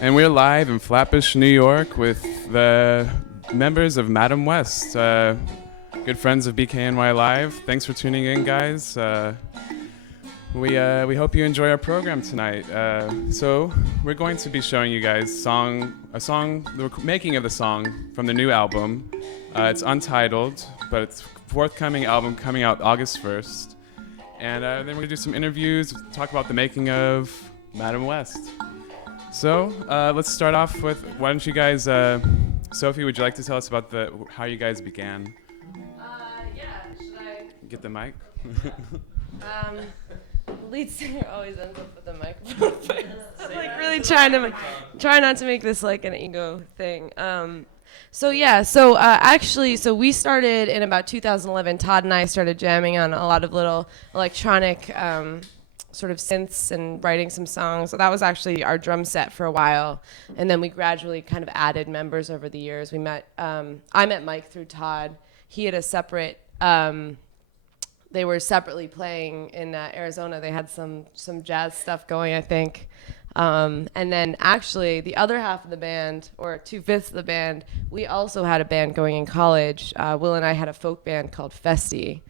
And we're live in Flatbush, New York with the members of Madam West, good friends of BKNY Live. Thanks for tuning in, guys. We hope you enjoy our program tonight. So we're going to be showing you guys the making of the song from the new album. It's untitled, but it's forthcoming album coming out August 1st. And then we're going to do some interviews, talk about the making of Madam West. So let's start off with, why don't you guys, Sophie, would you like to tell us about how you guys began? Yeah, should I? Get the mic. Lead singer always ends up with the microphone first. I'm like really try not to make this like an ego thing. So we started in about 2011. Todd and I started jamming on a lot of little electronic sort of synths and writing some songs. So that was actually our drum set for a while, and then we gradually kind of added members over the years. I met Mike through Todd. He had a separate. They were separately playing in Arizona. They had some jazz stuff going, I think. And then actually the other half of the band, or 2/5 of the band, we also had a band going in college. Will and I had a folk band called Festi.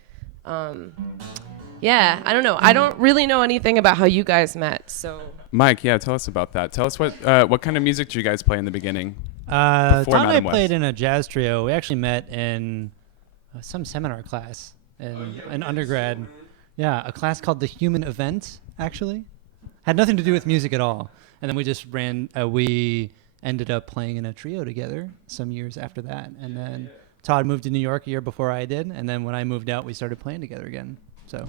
Yeah, I don't know. I don't really know anything about how you guys met, so. Mike, yeah, tell us about that. Tell us what kind of music did you guys play in the beginning? Todd and I played in a jazz trio. We actually met in some seminar class in undergrad. Yeah, a class called The Human Event, actually. Had nothing to do with music at all. And then we ended up playing in a trio together some years after that. And then Todd moved to New York a year before I did. And then when I moved out, we started playing together again. So.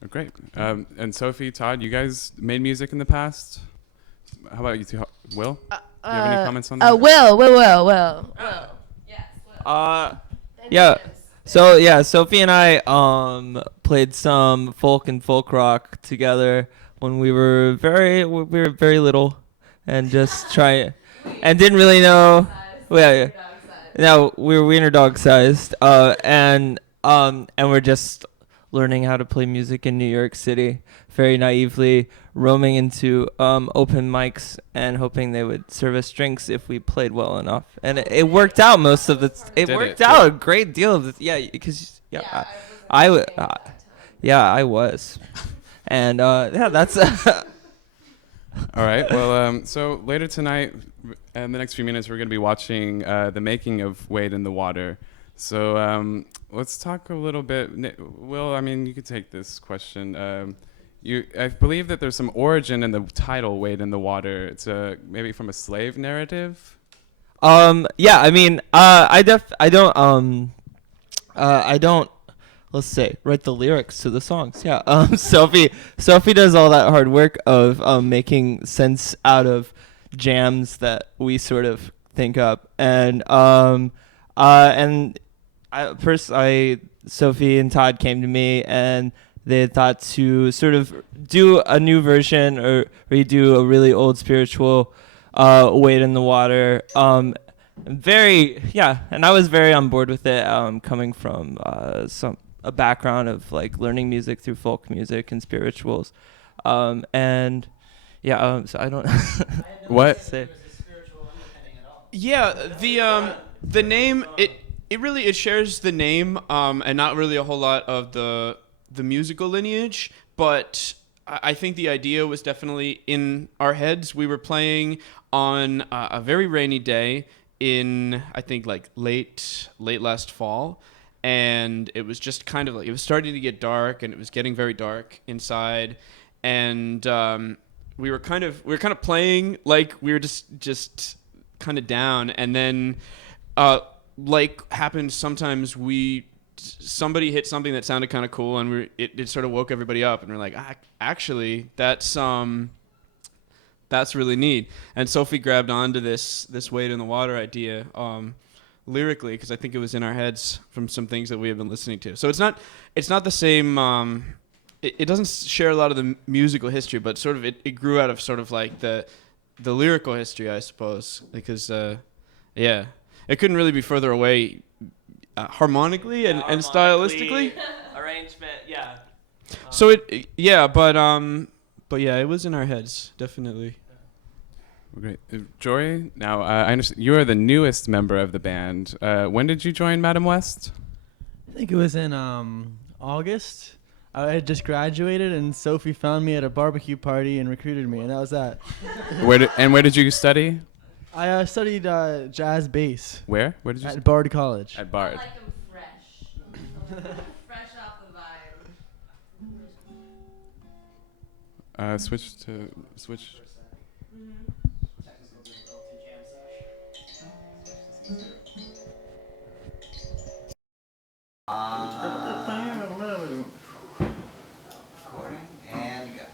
Oh, great. And Sophie, Todd, you guys made music in the past? How about you two? Will? Do you have any comments on that? Will. Yes, Will. Yeah. So yeah, Sophie and I played some folk and folk rock together when we were very little, and just and didn't really know. Yeah. No, we were wiener dog sized, and we're just learning how to play music in New York City, very naively roaming into open mics and hoping they would serve us drinks if we played well enough. And it worked out most of the. It worked out a great deal of the. Yeah, because I was, and that's. All right. Well, so later tonight, in the next few minutes, we're going to be watching the making of Wade in the Water. So let's talk a little bit. Will, I mean, you could take this question. I believe that there's some origin in the title "Wade in the Water." It's maybe from a slave narrative. Yeah, I mean, I don't. Let's say write the lyrics to the songs. Yeah. Sophie does all that hard work of making sense out of jams that we sort of think up, and Sophie and Todd came to me and they had thought to sort of do a new version or redo a really old spiritual Wade in the Water. And I was very on board with it, coming from a background of like learning music through folk music and spirituals. So I don't what? Say. Yeah, the name it shares the name and not really a whole lot of the musical lineage, but I think the idea was definitely in our heads. We were playing on a very rainy day in, I think, like late last fall, and it was just kind of like, it was starting to get dark, and it was getting very dark inside, and we were kind of playing like we were just kind of down, and then like happens sometimes, somebody hit something that sounded kind of cool, and it sort of woke everybody up, and we're like, actually, that's really neat. And Sophie grabbed onto this Wade in the Water idea lyrically, because I think it was in our heads from some things that we have been listening to. So it's not the same. It doesn't share a lot of the musical history, but sort of it grew out of sort of like the lyrical history, I suppose, because it couldn't really be further away harmonically and stylistically. Arrangement, yeah. So but yeah, it was in our heads, definitely. Great. Jory, now I understand you are the newest member of the band. When did you join Madam West? I think it was in August. I had just graduated, and Sophie found me at a barbecue party and recruited me, and that was that. Where did you study? I studied jazz bass Where? Where did you? at Bard College. At Bard. I like them fresh. Fresh off the vine. Switch. Recording and go.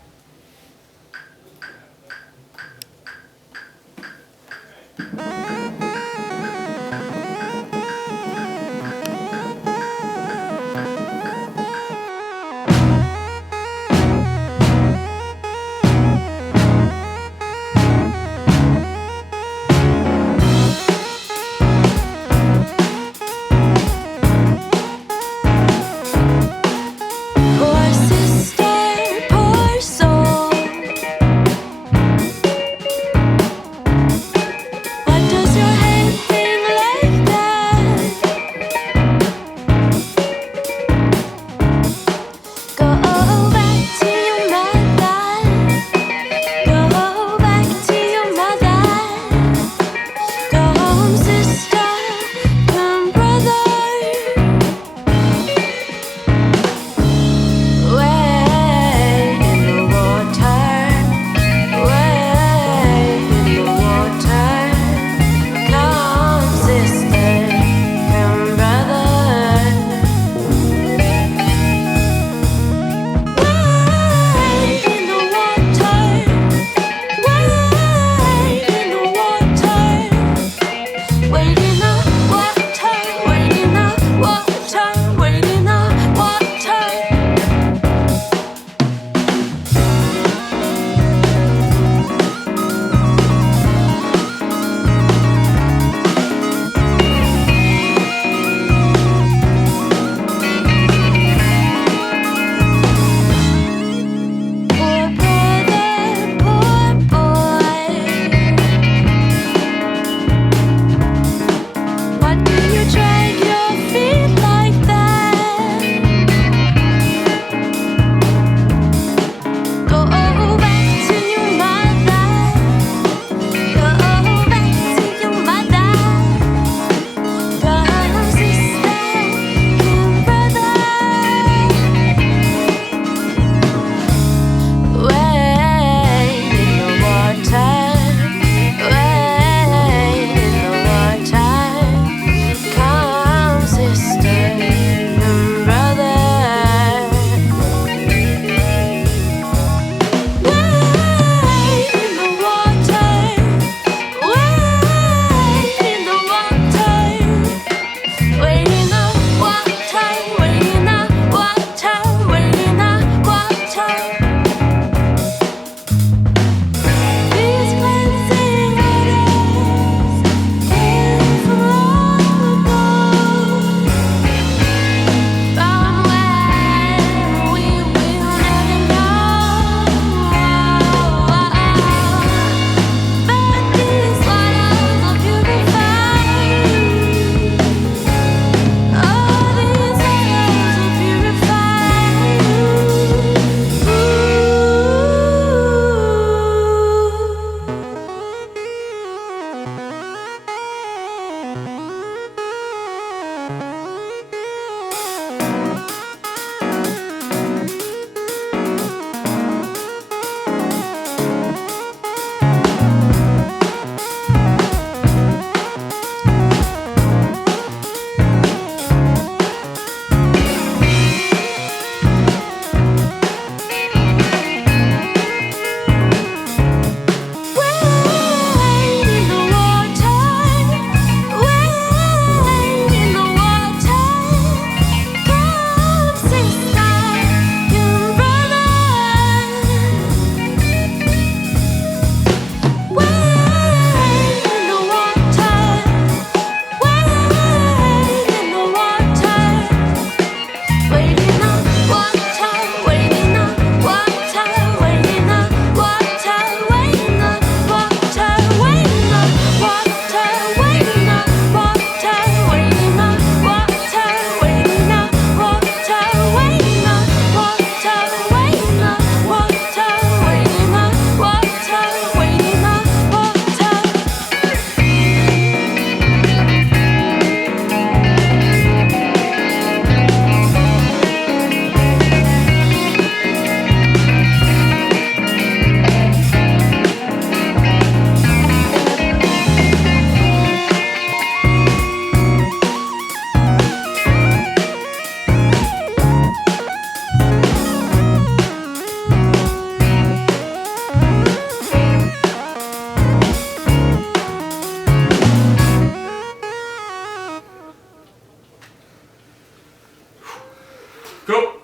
Go.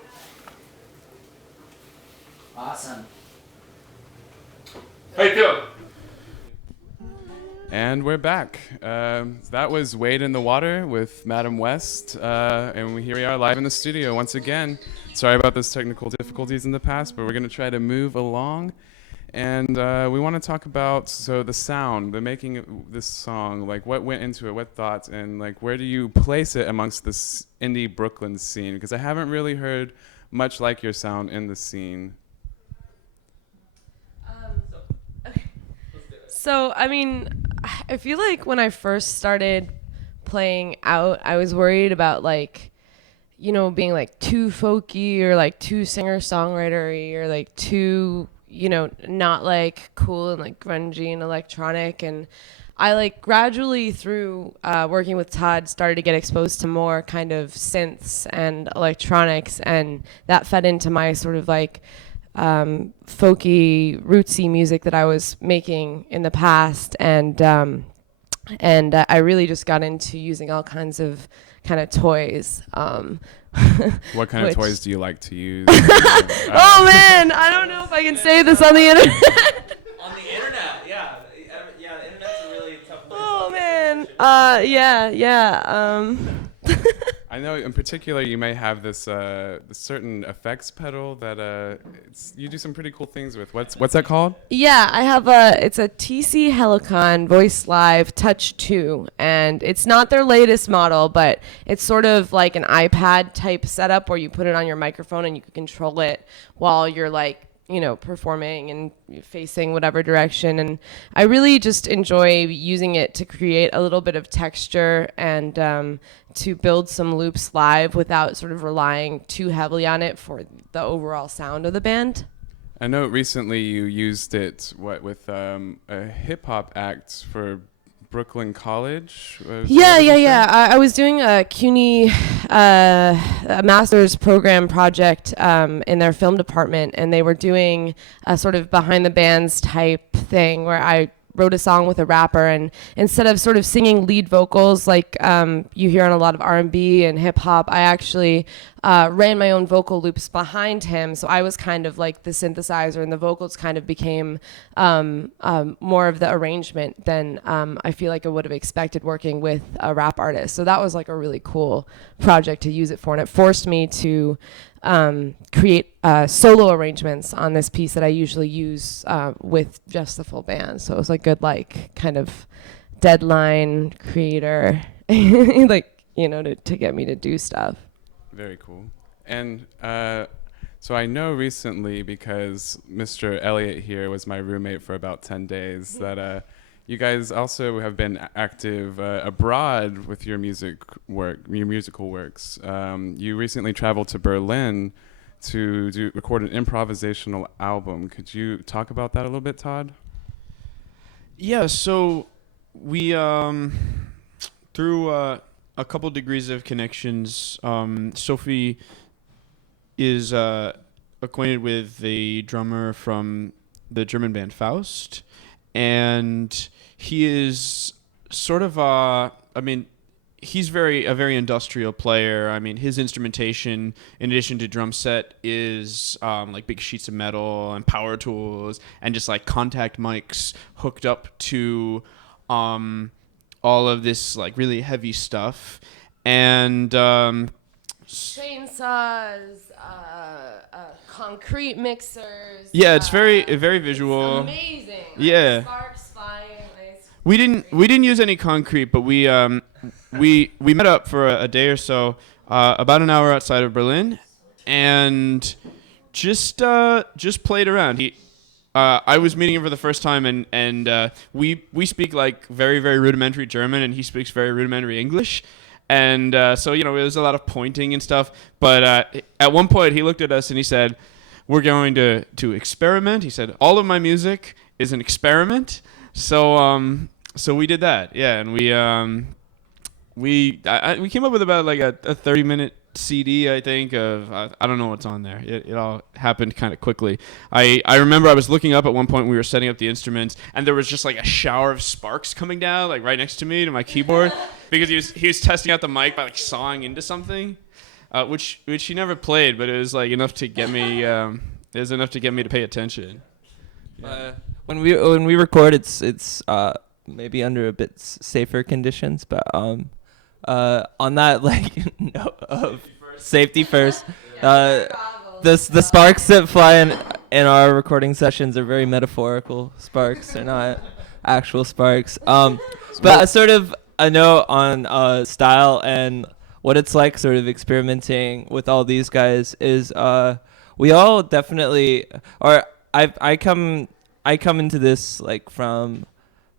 Awesome. How you feeling? And we're back. That was Wade in the Water with Madam West, and here we are live in the studio once again. Sorry about those technical difficulties in the past, but we're going to try to move along. And we want to talk about the sound, the making of this song, like what went into it, what thoughts, and like where do you place it amongst this indie Brooklyn scene? Because I haven't really heard much like your sound in the scene. Okay. So, I mean, I feel like when I first started playing out, I was worried about like, you know, being like too folky or like too singer-songwritery or like too, you know, not like cool and like grungy and electronic. And I like gradually through working with Todd started to get exposed to more kind of synths and electronics, and that fed into my sort of like folky, rootsy music that I was making in the past, and I really just got into using all kinds of kind of toys. What kind of toys do you like to use? Oh man, I don't know if I can say this on the internet. On the internet, yeah, the internet's a really tough place. Oh man, yeah. I know in particular you may have this certain effects pedal that you do some pretty cool things with. What's that called? Yeah, I have it's a TC Helicon Voice Live Touch 2, and it's not their latest model, but it's sort of like an iPad type setup where you put it on your microphone and you can control it while you're like, you know, performing and facing whatever direction. And I really just enjoy using it to create a little bit of texture and to build some loops live without sort of relying too heavily on it for the overall sound of the band. I know recently you used it with a hip hop act for Brooklyn College. Yeah. I was doing a CUNY a master's program project in their film department, and they were doing a sort of behind the bands type thing where I wrote a song with a rapper, and instead of sort of singing lead vocals like you hear on a lot of R&B and hip hop, I actually ran my own vocal loops behind him. So I was kind of like the synthesizer, and the vocals kind of became more of the arrangement than I feel like I would have expected working with a rap artist. So that was like a really cool project to use it for, and it forced me to create solo arrangements on this piece that I usually use with just the full band. So it was like good, like kind of deadline creator, like, you know, to get me to do stuff. Very cool. And so I know recently, because Mr. Elliott here was my roommate for about 10 days, that you guys also have been active abroad with your musical works. You recently traveled to Berlin to record an improvisational album. Could you talk about that a little bit, Todd? Yeah, so we through a couple degrees of connections, Sophie is acquainted with the drummer from the German band Faust, and he is sort of he's a very industrial player. I mean, his instrumentation, in addition to drum set, is like big sheets of metal and power tools and just like contact mics hooked up to all of this like really heavy stuff, and chainsaws, concrete mixers. Yeah, it's very visual. It's amazing. Yeah. Sparks flying. Nice. We didn't use any concrete, but we met up for a day or so, about an hour outside of Berlin, and just played around. I was meeting him for the first time, and we speak like very, very rudimentary German, and he speaks very rudimentary English. And so, you know, it was a lot of pointing and stuff. But at one point, he looked at us and he said, "We're going to experiment." He said, "All of my music is an experiment." So we did that, yeah. And we came up with about like a 30-minute CD, I think, of I don't know what's on there. It all happened kind of quickly. I remember I was looking up at one point when we were setting up the instruments, and there was just like a shower of sparks coming down like right next to me to my keyboard because he was testing out the mic by like sawing into something. which he never played, but it was like enough to get me. It was enough to get me to pay attention. When we record, it's maybe under a bit safer conditions, but on that note of safety first, the sparks that fly in our recording sessions are very metaphorical sparks. They're not actual sparks. But sort of a note on style and what it's like sort of experimenting with all these guys is we all definitely, or I come into this like from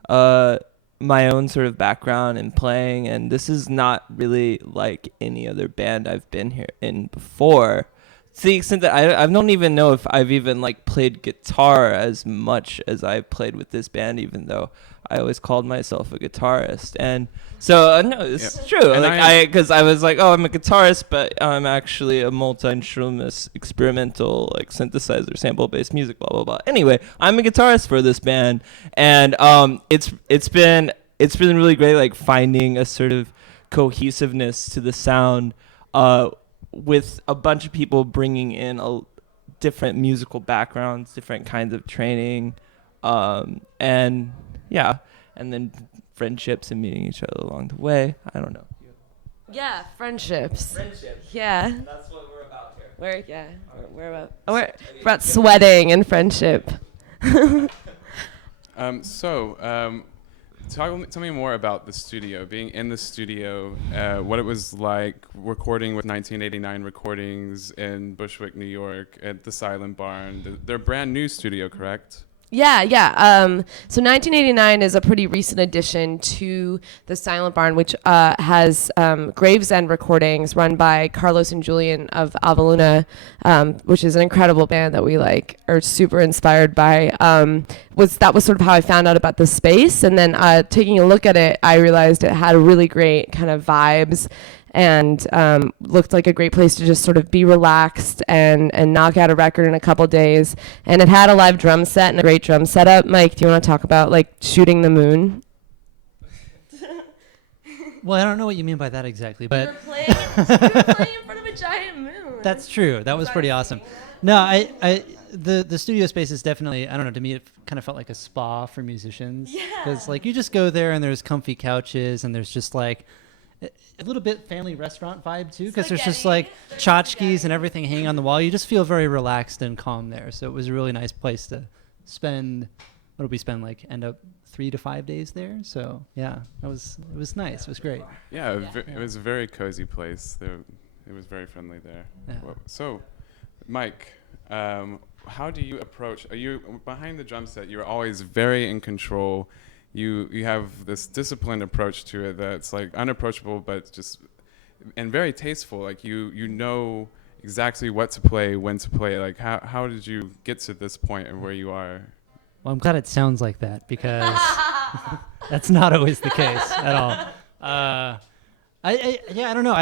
my own sort of background in playing, and this is not really like any other band I've been here in before. To the extent that I don't even know if I've even like played guitar as much as I've played with this band, even though I always called myself a guitarist. And so no, it's true. And like because I was like, oh, I'm a guitarist, but I'm actually a multi-instrumentalist, experimental, like synthesizer, sample-based music, blah blah blah. Anyway, I'm a guitarist for this band, and it's been really great, like finding a sort of cohesiveness to the sound, with a bunch of people bringing in different musical backgrounds, different kinds of training, and yeah, and then friendships and meeting each other along the way. I don't know. Yeah, friendships. Friendships. Yeah. That's what we're about here. We're about sweating and friendship. Tell me more about the studio, being in the studio, what it was like recording with 1989 Recordings in Bushwick, New York, at the Silent Barn. Their brand new studio, correct? Yeah. So 1989 is a pretty recent addition to the Silent Barn, which has Gravesend Recordings run by Carlos and Julian of Avaluna, which is an incredible band that we are super inspired by. That was sort of how I found out about the space. And then taking a look at it, I realized it had really great kind of vibes and looked like a great place to just sort of be relaxed and knock out a record in a couple days. And it had a live drum set and a great drum setup. Mike, do you want to talk about shooting the moon? Well, I don't know what you mean by that exactly, but You were playing in front of a giant moon. That's true. That was pretty awesome. No, the studio space is definitely, I don't know, to me it kind of felt like a spa for musicians. Yeah. Because you just go there and there's comfy couches and there's just a little bit family restaurant vibe too, because there's just tchotchkes and everything hanging on the wall. You just feel very relaxed and calm there. So it was a really nice place to spend. What did we spend? End up 3 to 5 days there. So yeah, it was nice. It was great. Yeah, it was a very cozy place. It was very friendly there. Yeah. Well, so, Mike, how do you approach? Are you behind the drum set? You're always very in control. You have this disciplined approach to it that's unapproachable, but and very tasteful. You know exactly what to play, when to play. How did you get to this point of where you are? Well, I'm glad it sounds like that, because that's not always the case at all. I don't know.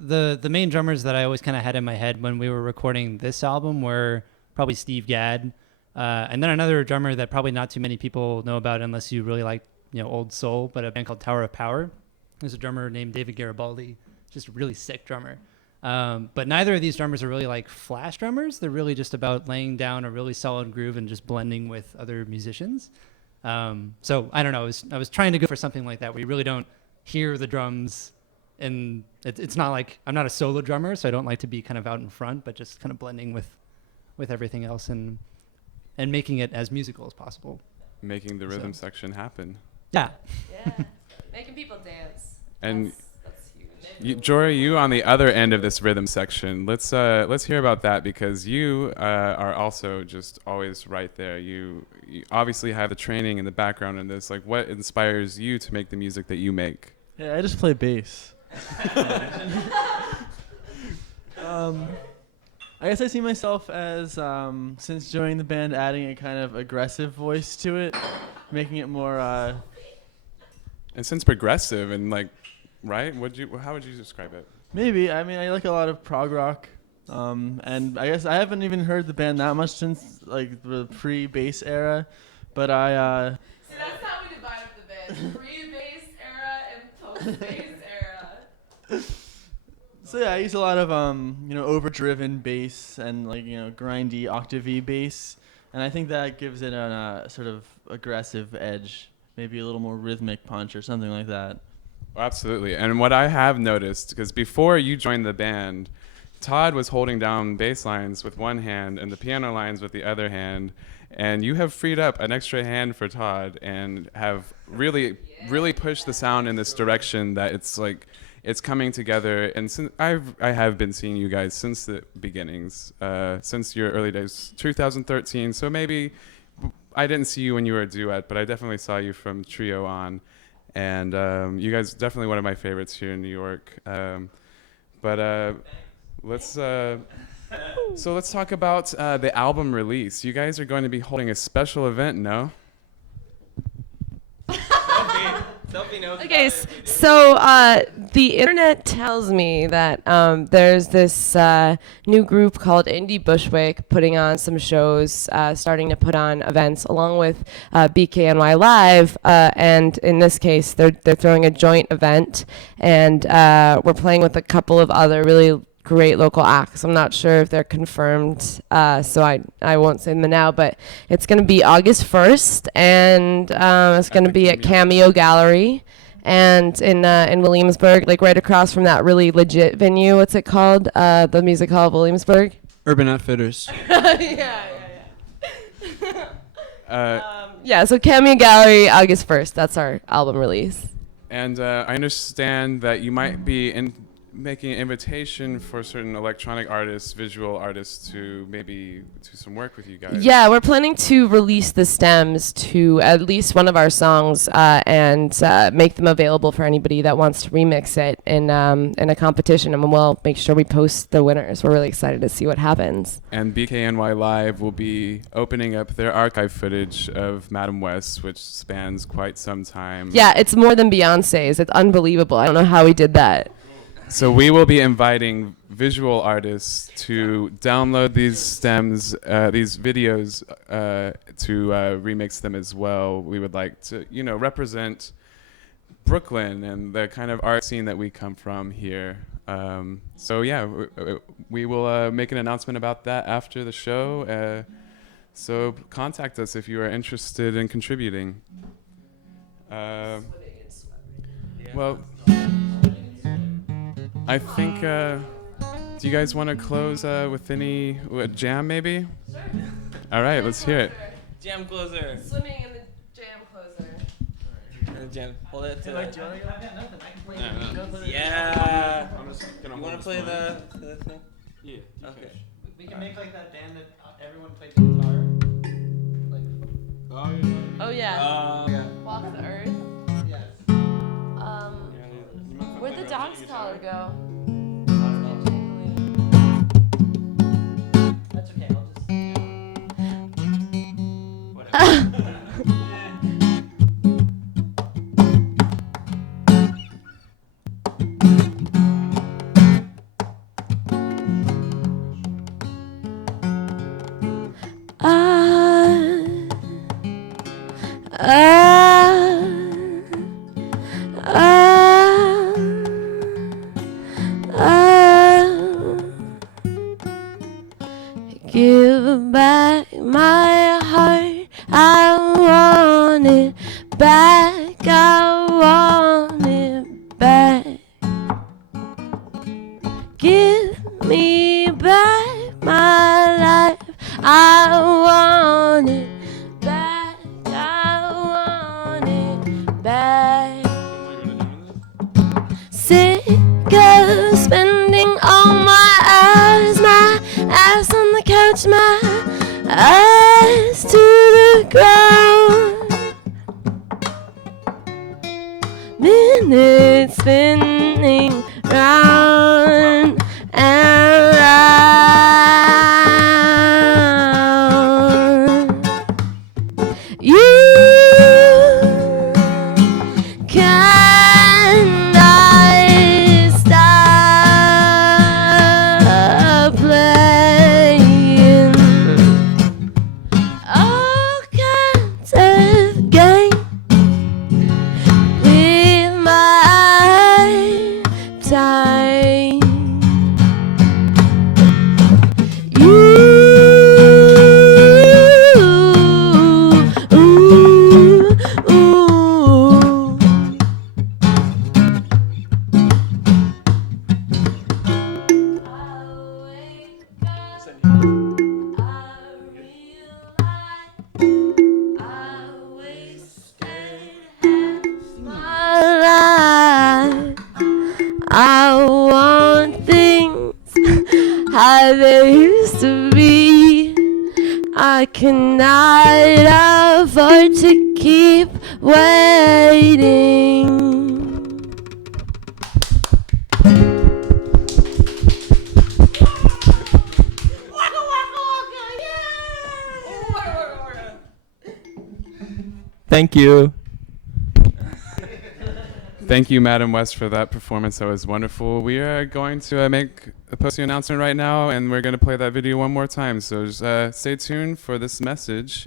The main drummers that I always kind of had in my head when we were recording this album were probably Steve Gadd. And then another drummer that probably not too many people know about unless you really like, old soul, but a band called Tower of Power. There's a drummer named David Garibaldi, just a really sick drummer. But neither of these drummers are really flash drummers. They're really just about laying down a really solid groove and just blending with other musicians. So I don't know. I was trying to go for something like that where you really don't hear the drums, and it's not I'm not a solo drummer, so I don't like to be kind of out in front, but just kind of blending with everything else and making it as musical as possible. Making the rhythm section happen. Yeah. Yeah. Making people dance. And that's huge. Jory, you on the other end of this rhythm section. Let's hear about that, because you are also just always right there. You obviously have the training and the background in this. What inspires you to make the music that you make? Yeah, I just play bass. I guess I see myself as, since joining the band, adding a kind of aggressive voice to it, making it more. And since progressive and right? How would you describe it? Maybe. I mean, I like a lot of prog rock, and I guess I haven't even heard the band that much since the pre-bass era, but I. See, that's how we divide up the band: pre-bass era and post-bass era. So yeah, I use a lot of overdriven bass and grindy octavey bass, and I think that gives it a sort of aggressive edge, maybe a little more rhythmic punch or something like that. Absolutely. And what I have noticed, because before you joined the band, Todd was holding down bass lines with one hand and the piano lines with the other hand, and you have freed up an extra hand for Todd and have really pushed the sound in this direction that it's coming together. And since I have been seeing you guys since the beginnings, since your early days, 2013. So maybe I didn't see you when you were a duet, but I definitely saw you from trio on. And you guys are definitely one of my favorites here in New York. Let's talk about the album release. You guys are going to be holding a special event, no? Sophie knows. Okay, so the internet tells me that there's this new group called Indie Bushwick putting on some shows, starting to put on events along with BKNY Live, and in this case, they're throwing a joint event, and we're playing with a couple of other really great local acts. I'm not sure if they're confirmed, so I won't say them now, but it's going to be August 1st, and it's going to be at Cameo Gallery, and in Williamsburg, like right across from that really legit venue. What's it called? The Music Hall of Williamsburg? Urban Outfitters. Yeah, so Cameo Gallery, August 1st. That's our album release. And I understand that you might be making an invitation for certain electronic artists, visual artists to maybe do some work with you guys. Yeah, we're planning to release the stems to at least one of our songs and make them available for anybody that wants to remix it in a competition, and we'll make sure we post the winners. We're really excited to see what happens. And BKNY Live will be opening up their archive footage of Madam West, which spans quite some time. Yeah, it's more than Beyonce's. It's unbelievable. I don't know how we did that. So we will be inviting visual artists to download these stems, these videos, to remix them as well. We would like to, represent Brooklyn and the kind of art scene that we come from here. So yeah, we will make an announcement about that after the show. So contact us if you are interested in contributing. Well, I think, do you guys want to close with a jam maybe? Sure. All right, let's hear it. Jam closer. Swimming in the jam closer. Jam. Hold it to I've got nothing. I can play. Yeah. I'm just gonna You want to play the thing? Yeah. Okay. We can make like that band that everyone plays guitar. Oh, yeah. Oh yeah. Yeah. Walk the earth. Yes. Where'd the dog's collar go? That's okay. I'll Give back my heart, I want it back, I want it back. Give me back my life, I want it back, I want it back. Sick of spending all my ass on the couch, my eyes to the ground. Minutes spinning round and round. You cannot stop playing all kinds of games with my time. how they used to be. I cannot afford to keep waiting. Thank you. Thank you, Madam West, for that performance. That was wonderful. We are going to make a posting announcement right now, and we're going to play that video one more time. So just stay tuned for this message,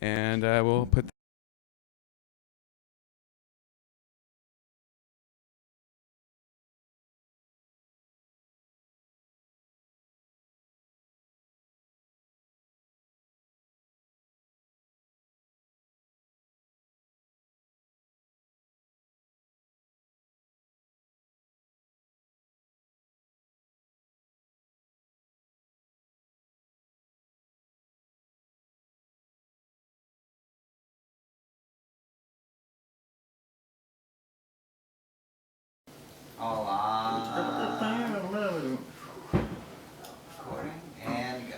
and we'll put Recording and go.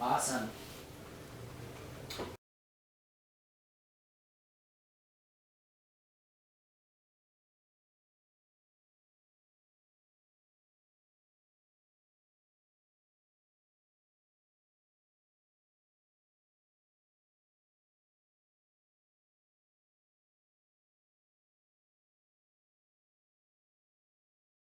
Awesome.